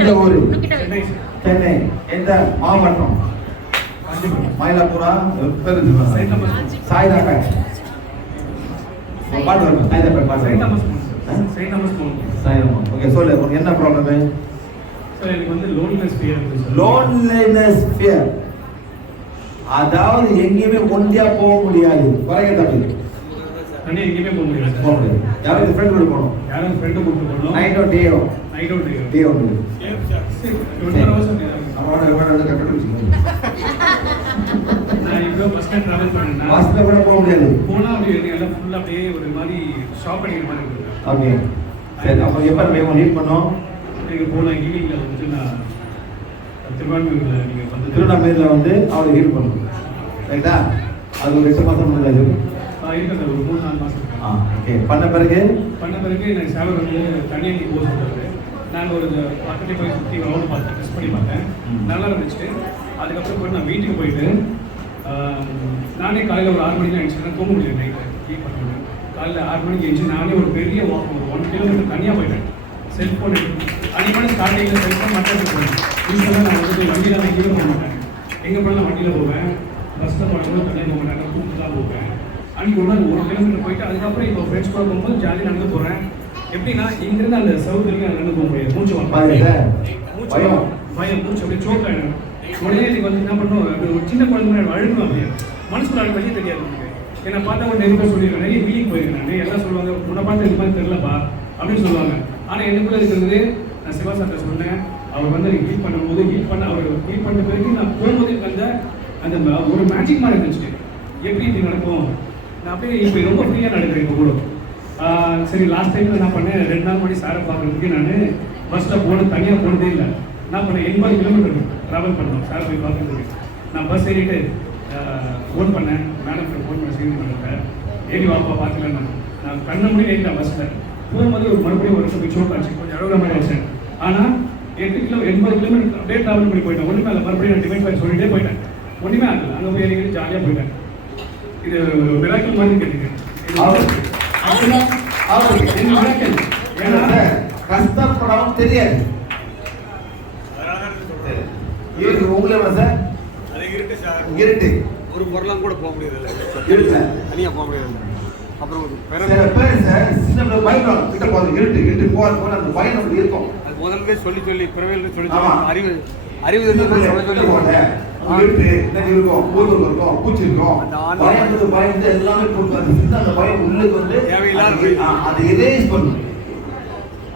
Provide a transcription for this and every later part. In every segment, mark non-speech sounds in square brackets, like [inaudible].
எந்த ஊரு. சென்னை எந்த மாவட்டம்? மயிலாப்பூரா. சாய்தாப்பேட் பாட்டு வரணும் சாய்தாப்பேட் பாட்டு ஓகே சொல்லு உனக்கு என்ன ப்ராப்ளம். லோன்லினஸ் ஃபியர் அதாவது எங்கேயுமே ஒண்டியா போக முடியாது. குறைய எங்கேயுமே போக முடியாது போக. முடியாது. யாரும் ஃப்ரெண்ட் கூட போகணும். யாரும் அ கூப்பிட்டு போகணும். நைட்டோ டேயோ சரி, 24 hours வந்து அவனோட இவனோட கட்டணம் வச்சுக்கோங்க நான் இவ்வளோ bus ல travel பண்ணேன்னா, பஸ்ல கூட போக முடியாது. போனா அப்படியே எல்லாம் ஆ அப்படியே ஒரு மாதிரி shock அடிக்கிற மாதிரி இருக்கு. ஓகே சரி அப்போ எப்போ நம்ம லீட் பண்ணோம்? நீங்க போன ஈவினிங்ல வந்து நான் திருவான்மையூர்ல நீங்க வந்து திருவண்ணாமலையில் வந்து அவரை ஹீல் பண்ணணும் ரைட்டா அது ஒரு எட்டு மாதம் முடியாது ஆ, இருக்கு சார் ஒரு மூணு நாலு இருக்கு. ஆ ஓகே பண்ண பிறகு? பண்ண பிறகு எனக்கு சேவை வந்து தனியாக சொல்றாரு. நான் ஒரு பக்கத்துல போய் சுற்றி ரவுண்ட் பார்த்தேன் டெஸ்ட் பண்ணி பார்த்தேன். நல்லா இருந்துச்சு. அதுக்கப்புறம் போய் நான் வீட்டுக்கு போயிட்டு நானே காலையில் ஒரு ஆறு மணிக்கு எழுந்துச்சு தூங்க முடியல நைட்டு கீப் பண்ண முடியும் காலையில் ஆறு மணிக்கு எழுந்துச்சு நானே ஒரு பெரிய வாக் ஒரு ஒன் கிலோமீட்டர் தனியாக போயிட்டேன். செல்ஃபோன் அன்றைக்கி ஸ்டார்டிங்கில் செல்ஃபோன் மட்டும் போவேன் யூஸ்வலாக நான் வந்து வண்டியில் நான் எங்கேயும் போக மாட்டேன். எங்கே போனாலும் வண்டியில் போவேன். பஸ்ஸில் போனாலும் தனியாக போக மாட்டேன். கூப்பிட்டு தான் போவேன். அன்றைக்கி ஒரு நாள் ஒரு கிலோமீட்டர் போயிட்டு அதுக்கப்புறம் இப்போ ஃப்ரெண்ட்ஸ் கூட போகும்போது ஜாலியாக நடந்து போகிறேன் எப்படின்னா இங்கிருந்து அந்த சவுத் வரைக்கும் நடந்து போக முடியாது. மூச்சு பயம். பயம். மூச்சு அப்படியே சோக் ஆயிடும். உடனே நீங்க வந்து என்ன பண்ணும்? ஒரு சின்ன குழந்தை அழுகும் அப்படியே. மனசுக்குள்ள அழுகு வெளியே தெரியாது உங்களுக்கு என்னை பார்த்தா ஒரு நிறைய பேர் நிறைய வீலிங் போயிருக்கேன் நான். எல்லாம் சொல்லுவாங்க. உன்னை பார்த்து இது மாதிரி தெரியலப்பா. அப்படின்னு சொல்லுவாங்க. ஆனா எனக்குள்ள இருக்கிறது நான் சிவா சொன்னேன். அவர் வந்து எனக்கு ஹீட் பண்ணும்போது ஹீட் பண்ண அவர் ஹீட் பண்ண பிறகு நான் போகும்போது அந்த அந்த ஒரு மேஜிக் மாதிரி இருந்துச்சு. எப்படி இப்படி நடக்கும்? நான் அப்படியே இப்போ ரொம்ப ஃப்ரீயாக நடக்கிறேன் இப்போ கூட. சரி லாஸ்ட் டைம் என்ன பண்ணேன் ரெண்டு நாள் மணி சாரை பார்க்கறதுக்கு நான் பஸ்ஸில் போன தனியாக போனதே இல்லை. நான் பண்ணேன் எண்பது கிலோமீட்டர் ட்ராவல் பண்ணோம் சாரை போய் பார்க்கறதுக்கு. நான் பஸ் ஏறிட்டு ஃபோன் பண்ணேன். மேடம் ஃபோன் பண்ண சீன் பண்ணுறேன் ஏறி வாப்பா பார்த்துக்கலாம் நான். கண்ண மணி ஏறிட்டேன் பஸ்ஸில் போகும்போது ஒரு மறுபடியும் ஒரு நிமிஷம் சோக் ஆச்சு. கொஞ்சம் அழுகிற மாதிரி ஆச்சேன் ஆனால் எட்டு கிலோ எண்பது கிலோமீட்டர் அப்படியே ட்ராவல் பண்ணி போயிட்டேன். ஒன்றுமே இல்லை மறுபடியும் நான் டிவைட் பண்ணி சொல்லிட்டே போயிட்டேன். ஒன்றுமே ஆகல. அங்கே போய் ஏறி ஜாலியாக போயிட்டேன். இது ஒரு மாதிரி கேட்டுங்க கஷ்டப்படாம தெரியாது. இவருக்கு உங்களை சார் இருட்டு ஒரு பொருளாம் கூட போக முடியல இருக்குல்ல? தனியாக போக முடியல அப்புறம் சில பேர் சார் பயப்படும் கிட்ட இருட்டு இருட்டு போற போற அந்த பயம் நமக்கு இருக்கும். அது முதல்ல சொல்லி சொல்லி பிறவையில் சொல்லி அறிவு அறிவு சொல்ல சொல்லி. போங்க. அங்க இருட்டு என்ன இருக்கும் ஊதுவல் இருக்கும் பூச்சி இருக்கும் அந்த ஆன்மா- பயந்து பயந்து எல்லாமே சின்ன அந்த பயம் உள்ளுக்கு வந்து அது- எரேஸ் பண்ணும்.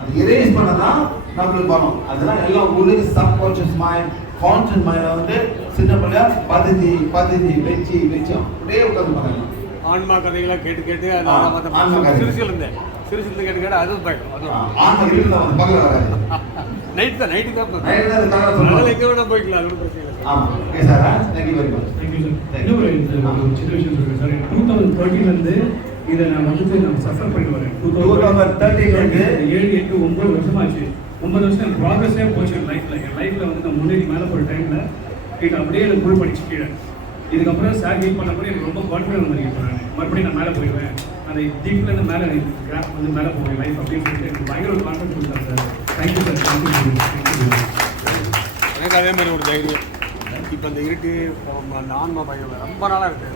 அது எரேஸ் பண்ணதான் நம்மளுக்கு பணம் அதெல்லாம் எல்லாம் உள்ளுக்கு சப்கான்ஷியஸ் மைண்ட் கான்ஷியஸ் மைண்ட்ல வந்து சின்ன பிள்ளையா பதிஞ்சு பதிஞ்சு வச்சு வச்சு அப்படியே உட்காந்து பண்ணலாம் ஆன்மா கதைகளாக கேட்டு கேட்டு அது ஆ, நான் பார்த்தேன். ஆன்மா கதை. சிறுசில் இருந்தேன் சிறுசில் கேட்டு கேட்டு அதுவும் பயம். அதுவும் ஆன்மா வந்து பக்கத்துல வராது. [laughs] நைட் தான் நைட்டு தான். நைட்டு தான் அதனால சொல்லுவாங்க. எங்கே வேணா போய்க்கலாம் அது ஒன்றும் பிரச்சனை இல்லை. சார். ஆமா okay sir thank you very much thank you sir ஒரு சின்ன விஷயம் சொல்றேன் சார் டூ தௌசண்ட் தேர்ட்டிலேருந்து இதை நான் வந்துட்டு நான் சஃபர் பண்ணிட்டு வரேன். 2013 ல இருந்து ஏழு எட்டு ஒன்பது வருஷம் ஆச்சு ஒன்பது வருஷம் எனக்கு ப்ராக்ரஸே போச்சு என் லைஃப்ல என் லைஃப்ல வந்து நான் முன்னேறி மேலே போகிற டைம்ல இது அப்படியே எனக்கு புல் படிச்சு கீழே. இதுக்கப்புறம் சார் ஹீட் பண்ண கூட எனக்கு ரொம்ப கான்ஃபிடன்ட் வந்து இப்போ நான் மறுபடியும் நான் மேலே போயிடுவேன். அந்த டீப்ல இருந்து மேலே கிராஃப் வந்து மேலே போவேன் லைஃப் அப்படின்னு சொல்லிட்டு எனக்கு பயங்கர ஒரு கான்ஃபிடன்ஸ் கொடுத்தாரு சார். தேங்க்யூ சார் தேங்க்யூ எனக்கு அதே மாதிரி ஒரு தைரியம். இப்போ அந்த இருட்டு அந்த ஆன்மா பயம் ரொம்ப நாளாக இருக்கு.